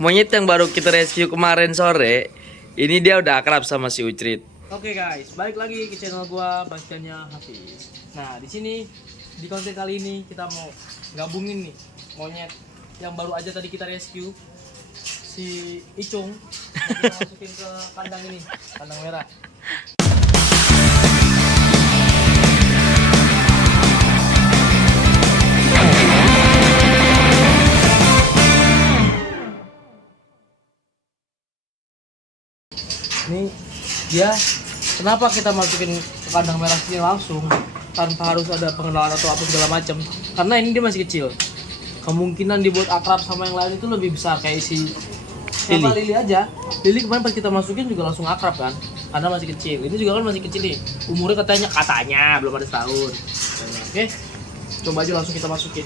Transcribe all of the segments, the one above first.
Monyet yang baru kita rescue kemarin sore, ini dia udah akrab sama si Ucrit. Oke guys, balik lagi ke channel gua Bastiannya Hafiz. Nah, di sini di konten kali ini kita mau gabungin nih monyet yang baru aja tadi kita rescue, si Icung. Kita masukin ke kandang ini, kandang merah. Ini dia, kenapa kita masukin ke kandang merah sini langsung tanpa harus ada pengenalan atau apa segala macam? Karena ini dia masih kecil. Kemungkinan dibuat akrab sama yang lain itu lebih besar, kayak si Lili aja. Lili kemarin pas kita masukin juga langsung akrab kan, karena masih kecil. Ini juga kan masih kecil nih, umurnya katanya belum ada setahun. Oke, coba aja langsung kita masukin.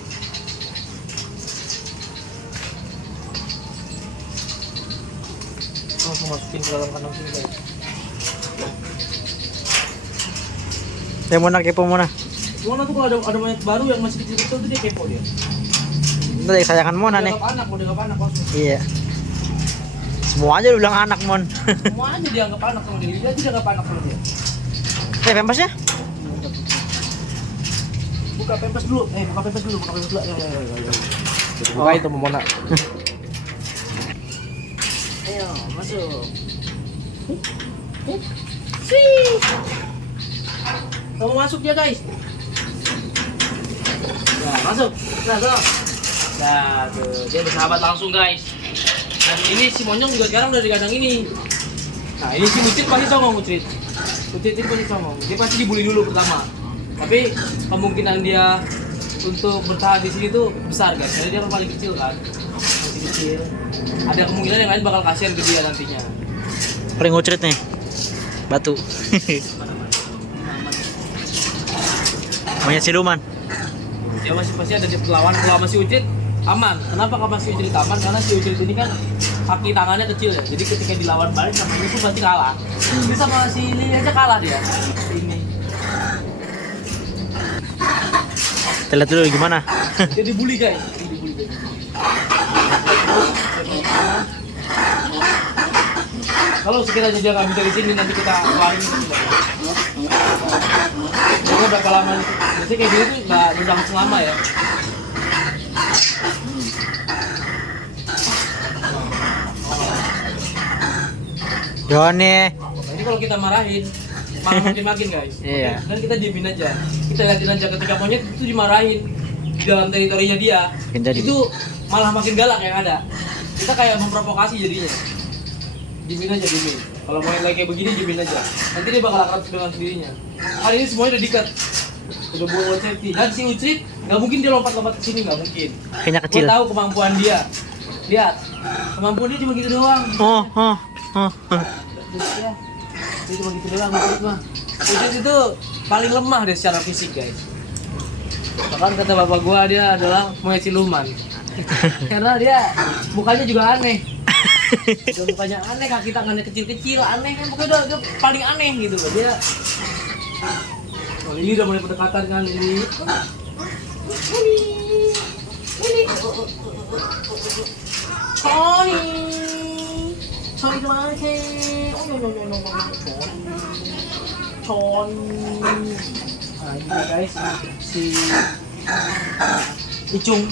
Langsung masukin ke dalam kandang sini guys. Mona kepo Mona. Mona tuh kalau ada monyet baru yang masih kecil-kecil tuh dia kepo dia. Itu dari sayangan Mona nih. Mau dianggap anak langsung. Iya. Semua aja lu bilang anak Mon. Semua aja dianggap anak sama dia. Dia dianggap anak sama dia. Pempasnya? Buka pempes dulu. Buka pempes dulu. Ya. Buka itu Mona. Ayo, masuk. Sih. Kamu masuk ya guys. Nah, masuk. Nah, tuh. Dia bersahabat langsung guys. Dan ini si Monyong juga sekarang udah di kandang ini. Nah, ini si Ucrit pasti songong Ucrit ini pasti songong. Dia pasti dibully dulu pertama. Tapi kemungkinan dia untuk bertahan di sini tuh besar guys. Karena dia paling kecil kan. Masih kecil. Ada kemungkinan yang lain bakal kasihan ke dia nantinya. Paling Ucrit nih. Batu. Monyet siluman. Dia masih pasti ada di perlawan. Kalau masih Ucrit aman. Kenapa kalau masih Ucrit aman? Karena si Ucrit ini kan kaki tangannya kecil ya. Jadi ketika dilawan balik sama itu pasti kalah. Ini sama si Lili aja kalah dia. Ini. Kita lihat dulu gimana. Dia dibully guys. Kalau sekiranya dia nggak bisa di sini nanti kita keluarin itu. Ini berapa lama? Biasanya kayak gini tuh nggak langsung lama ya. Joni. Jadi kalau kita marahin, malah makin guys. Iya. Dan kita diemin aja. Kita liatin aja ketika monyet itu dimarahin di dalam teritorinya dia. Itu malah makin galak yang ada. Kita kayak memprovokasi jadinya. Diemin aja. Kalau monyet lagi kayak begini diemin aja. Nanti dia bakal akrab dengan sendirinya. Hari ini semuanya udah diikat. Udah buat safety. Dan si Ucrit nggak mungkin dia lompat-lompat ke sini, nggak mungkin. Kayaknya kecil. Gue tahu kemampuan dia. Lihat, kemampuan dia cuma gitu doang. Oh. Ya, dia cuma gitu doang Ucrit mah. Ucrit itu paling lemah deh secara fisik guys. Bahkan kata bapak gua dia adalah monyet siluman. Karena dia mukanya juga aneh. Dia mukanya aneh, kaki tangannya kecil-kecil, aneh kan. Pokoknya dia paling aneh gitu loh dia. Oh, ini udah mulai pendekatan kan ini. Choni lagi. Nah, ini guys si Icung.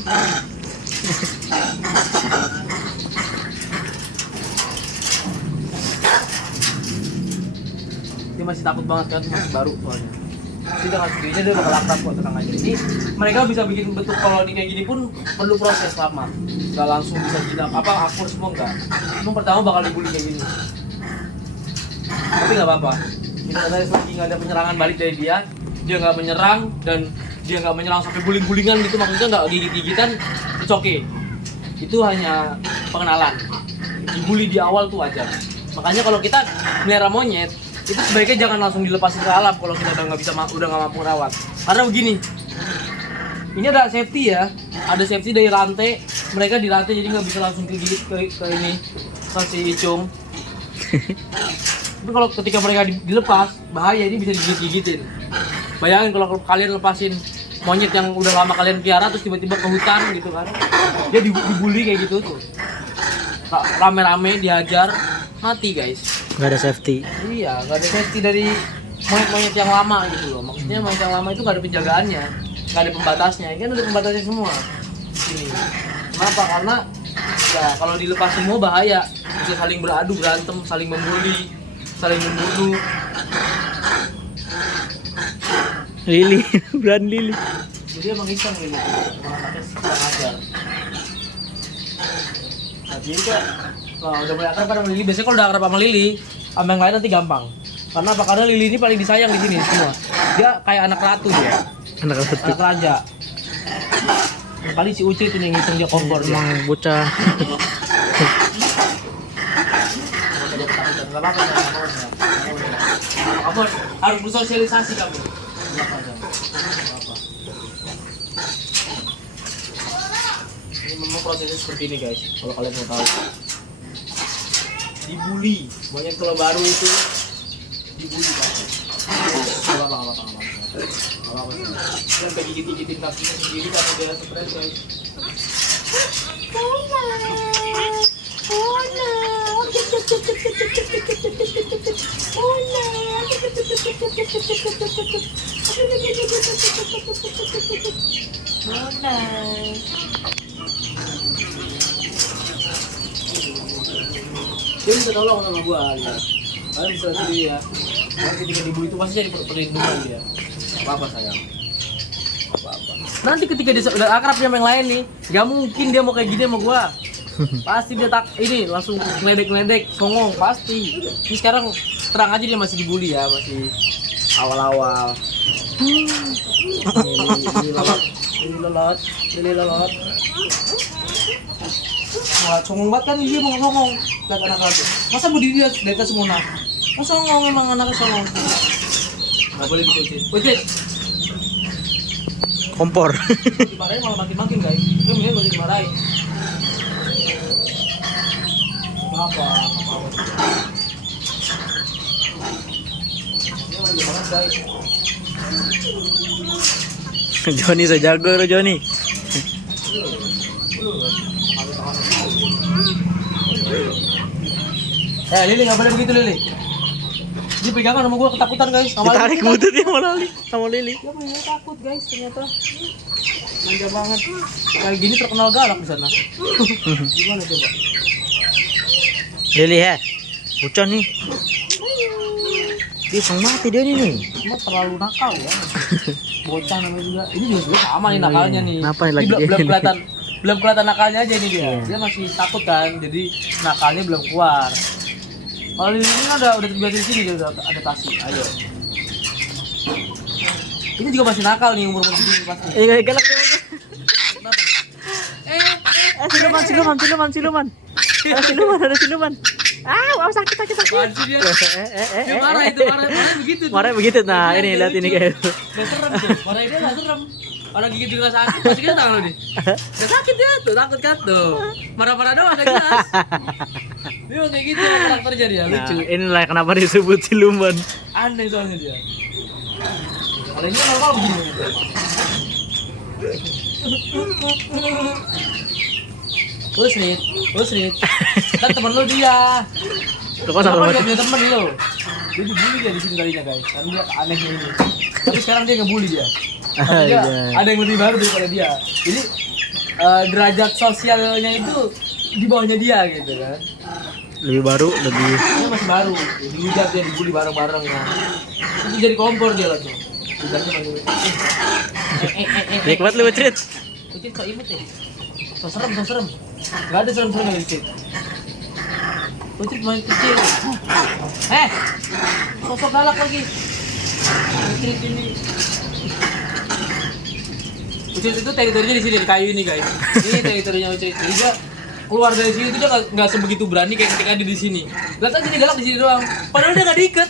Dia masih takut banget kan, masih baru soalnya. Dia dengan sendirinya dia bakal akrab kok, tenang aja. Jadi mereka bisa bikin bentuk koloni kayak gini pun perlu proses lama. Gak langsung bisa jinak akur semua enggak. Cuma pertama bakal dibully kayak gini. Tapi nggak apa-apa. Kita ada lagi nggak ada penyerangan balik dari dia nggak menyerang dan dia nggak menyerang sampai guling-gulingan gitu, maksudnya nggak gigit-gigitan, it's okay. Itu hanya pengenalan. Dibully di awal tuh wajar. Makanya kalau kita melihara monyet itu sebaiknya jangan langsung dilepasin ke alam kalau kita udah nggak mampu rawat. Karena begini, ini ada safety ya, ada safety dari rantai. Mereka di rantai jadi nggak bisa langsung digigit ke ini ke si Icung. Tapi kalau ketika mereka dilepas, bahaya, ini bisa digigit-gigitin. Bayangin kalau kalian lepasin monyet yang udah lama kalian piara terus tiba-tiba ke hutan gitu kan, dia dibully kayak gitu tuh. rame-rame dihajar, mati guys. Nggak ada safety. Iya, nggak ada safety dari monyet-monyet yang lama gitu loh. Maksudnya monyet yang lama itu nggak ada penjagaannya, nggak ada pembatasnya. Ini kan ada pembatasnya semua di sini. Kenapa? Karena ya kalau dilepas semua bahaya, bisa saling beradu, berantem, saling membuli, saling membunuh. Lili, bulan lili. Jadi emang iseng gitu, emang anaknya kurang ajar. Nah, jadi kok udah mulai akrab sama Lili. Biasanya kalau udah akrab sama Lili, sama yang lain nanti gampang. Karena apa? Karena Lili ini paling disayang di sini semua. Dia kayak anak ratu dia, Anak satu. anak raja. Yang paling si Uci itu yang iseng dia kompor dia. Emang bocah. Gak apa-apa, kamu harus bersosialisasi kamu. Gak apa-apa. Ini memang prosesnya seperti ini guys, kalau kalian mau tahu. Dibully, banyak kalau baru itu dibully kan. Gak apa-apa. Dia gigit-gigitin kakinya sendiri karena dia stres guys. Dia bisa tolong sama gua ya. Kalian bisa lihat dia. Kalau ketika dibully itu pasti jadi perlindungan dia. Apa sayang? Apa-apa. Nanti ketika dia udah akrab sama yang lain nih, gak mungkin dia mau kayak gini sama gua. Pasti dia ini langsung ngeledek songong pasti. Ini sekarang terang aja dia masih dibully ya, masih awal-awal. Ini lelot. Nah, songong banget kan dia mau songong. Lihat anak itu. Masa mau dilihat dari atas semua? Oh songong emang anaknya songong. Gak boleh dikucit. Kucit. Kompor. Dimarahin malah makin guys. Dia mending gak dimarahin. Apa? Ini lagi banget guys. Joni sejago lo Joni. Lili nggak boleh begitu Lili. Dia pegangan sama gua ketakutan guys. Ditarik bututnya sama Lili. Dia punya takut guys ternyata. Manja banget. Kayak gini terkenal galak di sana. Gimana coba? Lili ya. Bocah nih. Dia sang mati dia nih. Cuma terlalu nakal ya. Bocah namanya juga. Ini juga sama nih nakalnya nih. Kenapa nih lagi Ini dia belum kelihatan nakalnya aja ini dia. Iya. Dia masih takut kan. Jadi nakalnya belum keluar. Kalau di sini udah terbiasa di sini dia udah adaptasi. Ayo. Ini juga masih nakal nih umur segini pasti. Galak dia. Kenapa? Siluman. Ada siluman. Wow, sakit. Apaan sih dia? Dia marah begitu. tuh. Marah begitu. Nah, ini lihat ini kayak. Gak serem tuh. Marah dia gak serem. Orang gigit juga sakit, masukin tangan lo nih. Gak sakit dia tuh, takut kan tuh. Marah-marah doang gak jelas. Dia kayak gitu karakternya dia, lucu. Nah, inilah kenapa disebut siluman. Aneh soalnya dia. Kalau ini normal begini. Usrit. Kan temen lo dia. Lu kok sama Gak punya temen lo. Dia dibully dia di sini tadinya guys. Karena dia anehnya ini. Tapi sekarang dia ngebully dia. Tapi dia ada yang lebih baru daripada dia. Jadi derajat sosialnya itu di bawahnya dia gitu kan. lebih baru, lebih Dia masih baru. Dihujat dia dibully bareng-bareng kan. Itu jadi kompor dia langsung. Hujatnya masih. nikmat lu Crit. Kucing kok imut ya? So serem. Gak ada serem-seremnya Kucing. Kucing main kecil. Sosok galak lagi. Kucing ini. Kucing itu teritorinya di sini di kayu ini guys. Ini teritorinya Kucing. Jadi dia keluar dari sini itu dia nggak sebegitu berani kayak ketika dia di sini. Lihat aja dia galak di sini doang. Padahal dia nggak diikat.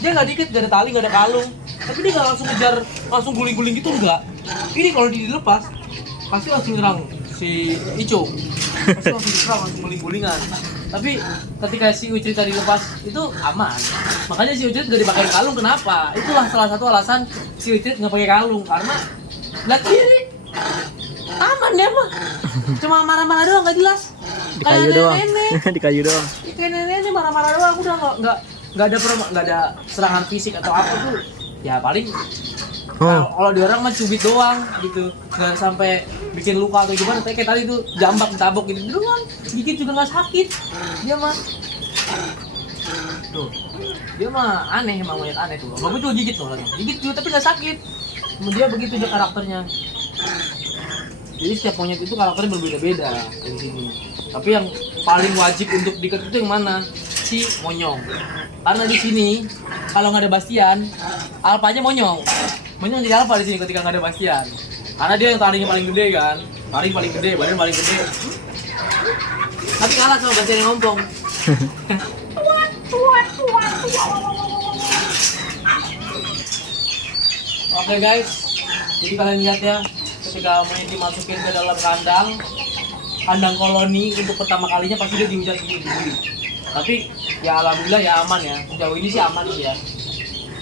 Dia nggak diikat, nggak ada tali, nggak ada kalung. Tapi dia nggak langsung ngejar, langsung guling-guling gitu enggak. Ini kalau dilepas pasti langsung nyerang si Ico. Pasti langsung diserang, langsung guling-gulingan. Tapi ketika si Ucrit tadi lepas itu aman. Makanya si Ucrit nggak dipakai kalung, kenapa? Itulah salah satu alasan si Ucrit nggak pakai kalung karena lihat kiri aman dia mah. Cuma marah-marah doang nggak jelas. Di kayu doang. nenek. Di kayu doang. Kayak nenek marah-marah doang, udah nggak ada nggak ada serangan fisik atau apa tuh. Ya paling kalau di orang mah cubit doang gitu, nggak sampai bikin luka atau gimana. Kayak tadi tuh jambak ditabok gitu doang, gigit juga nggak sakit. Dia mah tuh, dia mah aneh, emang monyet aneh tuh. Bapak juga gigit loh, gigit juga tapi nggak sakit. Dia begitu dia karakternya. Jadi setiap monyet itu karakternya berbeda-beda di sini. Tapi yang paling wajib untuk diikat itu yang mana? Si monyong. Karena di sini kalau nggak ada Bastian, alpanya monyong. Monyong jadi alpa di sini ketika nggak ada Bastian. Karena dia yang taringnya paling gede kan, taring paling gede, badan paling gede. Tapi kalah sama Bastian yang ngompong. Oke guys, jadi kalian lihat ya, ketika monyet dimasukin ke dalam kandang koloni untuk pertama kalinya pasti dia dihujat gini. Tapi ya alhamdulillah ya aman ya, sejauh ini sih aman sih ya.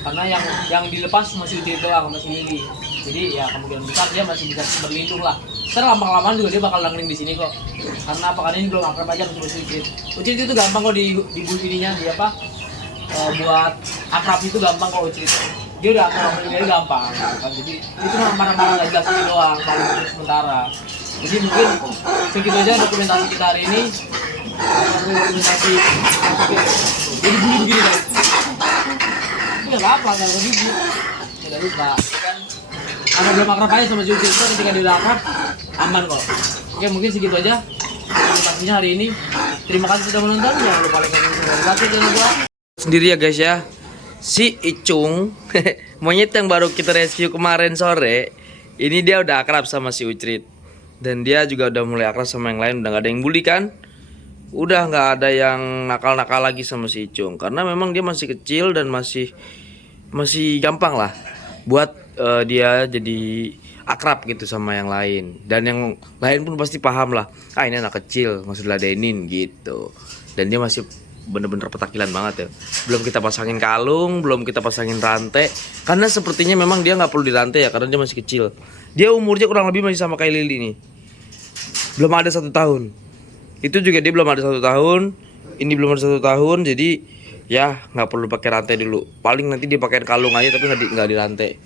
Karena yang dilepas masih Ucrit doang, masih Lily. Jadi ya kemungkinan besar dia masih bisa berlindung lah. Ntar lama-lamaan juga dia bakal langling di sini kok. Karena apa? Karena ini belum akrab aja sama Ucrit. Ucrit itu gampang kok di ininya, dia apa? Buat akrab itu gampang kok Ucrit. Dia udah akrab dia gampang kan. Jadi itu marah-marah lagi ini doang paling untuk sementara. Jadi mungkin segitu aja dokumentasi kita hari ini. Dokumentasi jadi begini guys. Ini nggak apa-apa, nggak gigi. Tidak lupa. Karena belum akrab aja sama Ucrit, ketika dia udah akrab aman kok. Oke, mungkin segitu aja dokumentasinya hari ini. Terima kasih sudah menonton. Jangan lupa like, subscribe, dan gua Sendiri ya guys ya. Si Icung monyet yang baru kita rescue kemarin sore, ini dia udah akrab sama si Ucrit. Dan dia juga udah mulai akrab sama yang lain, udah gak ada yang bully kan. Udah nggak ada yang nakal-nakal lagi sama si Icung. Karena memang dia masih kecil dan masih gampang lah buat dia jadi akrab gitu sama yang lain. Dan yang lain pun pasti paham lah, ah ini anak kecil, maksud ladenin gitu. Dan dia masih bener-bener petakilan banget ya. Belum kita pasangin kalung, belum kita pasangin rantai. Karena sepertinya memang dia nggak perlu dirantai ya, karena dia masih kecil. Dia umurnya kurang lebih masih sama kayak Lily nih. Belum ada 1 tahun. Itu juga dia belum ada 1 tahun. Ini belum ada 1 tahun, jadi ya nggak perlu pakai rantai dulu. Paling nanti dia pakai kalung aja, tapi nggak dirantai.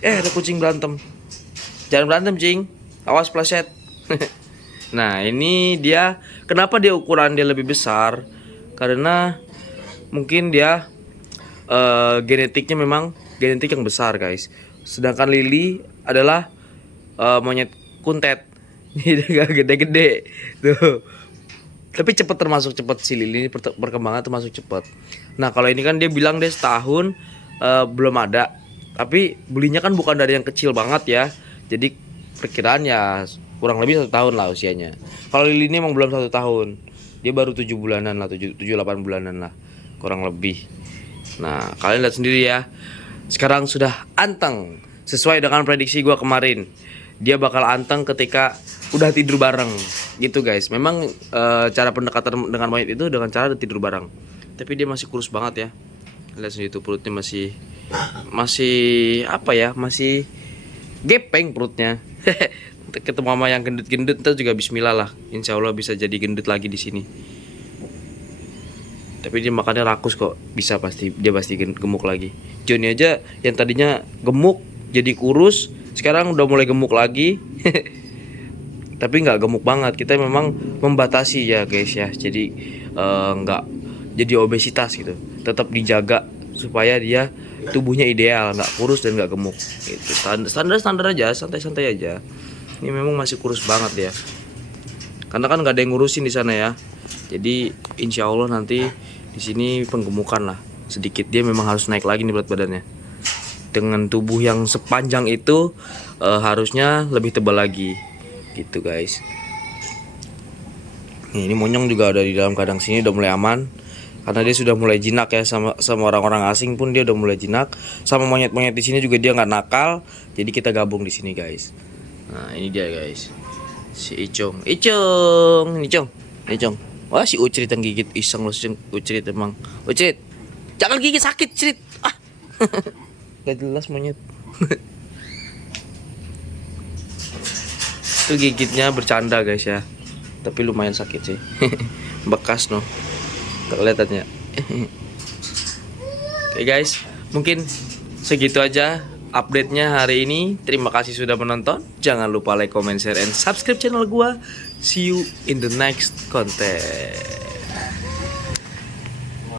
Ada kucing berantem. Jangan berantem, cing. Awas pleset. Nah ini dia. Kenapa dia ukuran dia lebih besar? Karena mungkin dia genetiknya memang genetik yang besar guys. Sedangkan Lily adalah monyet kuntet. Dia gak gede-gede tuh. Tapi termasuk cepat si Lily, perkembangan termasuk cepat. Nah kalau ini kan dia bilang dia setahun belum ada. Tapi belinya kan bukan dari yang kecil banget ya. Jadi perkiraan ya kurang lebih 1 tahun lah usianya. Kalau Lily ini emang belum 1 tahun. Dia baru 7 bulanan lah, 7-8 bulanan lah kurang lebih. Nah kalian lihat sendiri ya, sekarang sudah anteng sesuai dengan prediksi gua kemarin. Dia bakal anteng ketika udah tidur bareng gitu guys. Memang cara pendekatan dengan monyet itu dengan cara tidur bareng. Tapi dia masih kurus banget ya. Lihat sendiri tuh perutnya masih apa ya, masih gepeng perutnya. Ketemu sama yang gendut-gendut ntar juga bismillah lah. Insya Allah bisa jadi gendut lagi di sini. Tapi dia makannya rakus kok. Bisa dia pasti gemuk lagi. Johnny aja yang tadinya gemuk jadi kurus, sekarang udah mulai gemuk lagi. Tapi nggak gemuk banget. Kita memang membatasi ya guys ya. Jadi nggak jadi obesitas gitu. Tetap dijaga supaya dia tubuhnya ideal, nggak kurus dan nggak gemuk. Gitu. Standar aja, santai-santai aja. Ini memang masih kurus banget ya. Karena kan nggak ada yang ngurusin di sana ya. Jadi insya Allah nanti di sini penggemukan lah sedikit. Dia memang harus naik lagi nih berat badannya. Dengan tubuh yang sepanjang itu harusnya lebih tebal lagi. Gitu guys. Ini monyong juga ada di dalam kandang sini, udah mulai aman. Karena dia sudah mulai jinak ya sama orang-orang asing pun dia udah mulai jinak. Sama monyet-monyet di sini juga dia nggak nakal. Jadi kita gabung di sini guys. Nah ini dia guys, si Icung. Wah si Ucrit yang gigit, iseng loh si Ucrit emang. Ucrit, jangan gigit sakit Ucrit. Ah, gak jelas monyet. Itu gigitnya bercanda guys ya. Tapi lumayan sakit sih. Bekas no. Kelihatannya. Oke guys, mungkin segitu aja update-nya hari ini. Terima kasih sudah menonton. Jangan lupa like, comment, share, and subscribe channel gua. See you in the next content.